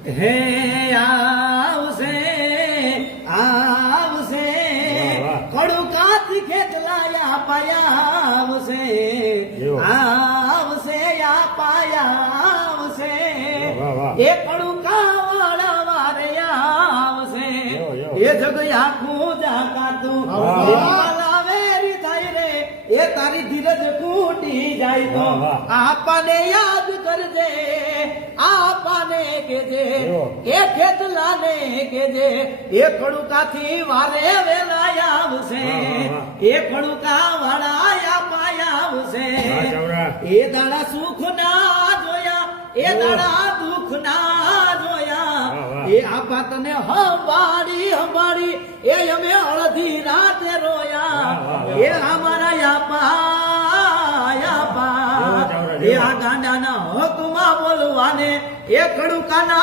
હે આવશે આવશે કડુકાથી ખેતલાયા પાયા આવશે આવશે આ પાયા આવશે એ કડુકા વાળા વારે આવશે એ જગ આખું જાકાતું લાવેરી થાય રે એ તારી ધીરજ ખૂટી જાય તો આપાને યાદ કરજે આપાને કેજે એ ખેતલાને કેજે એ કડુકાથી વારે વેલાયા આવશે એ કડુકા વાળા પાયા આવશે એ દાડા સુખ ના જોયા એ દાડા દુઃખ ના જોયા એ આપા તને હંભાળી હંભાળી એ અમે અડધી રાતે રોયા એ અમારા યાપા યાપા એ આ ગાંડાના હકમાં બોલવાને એ કડુકાના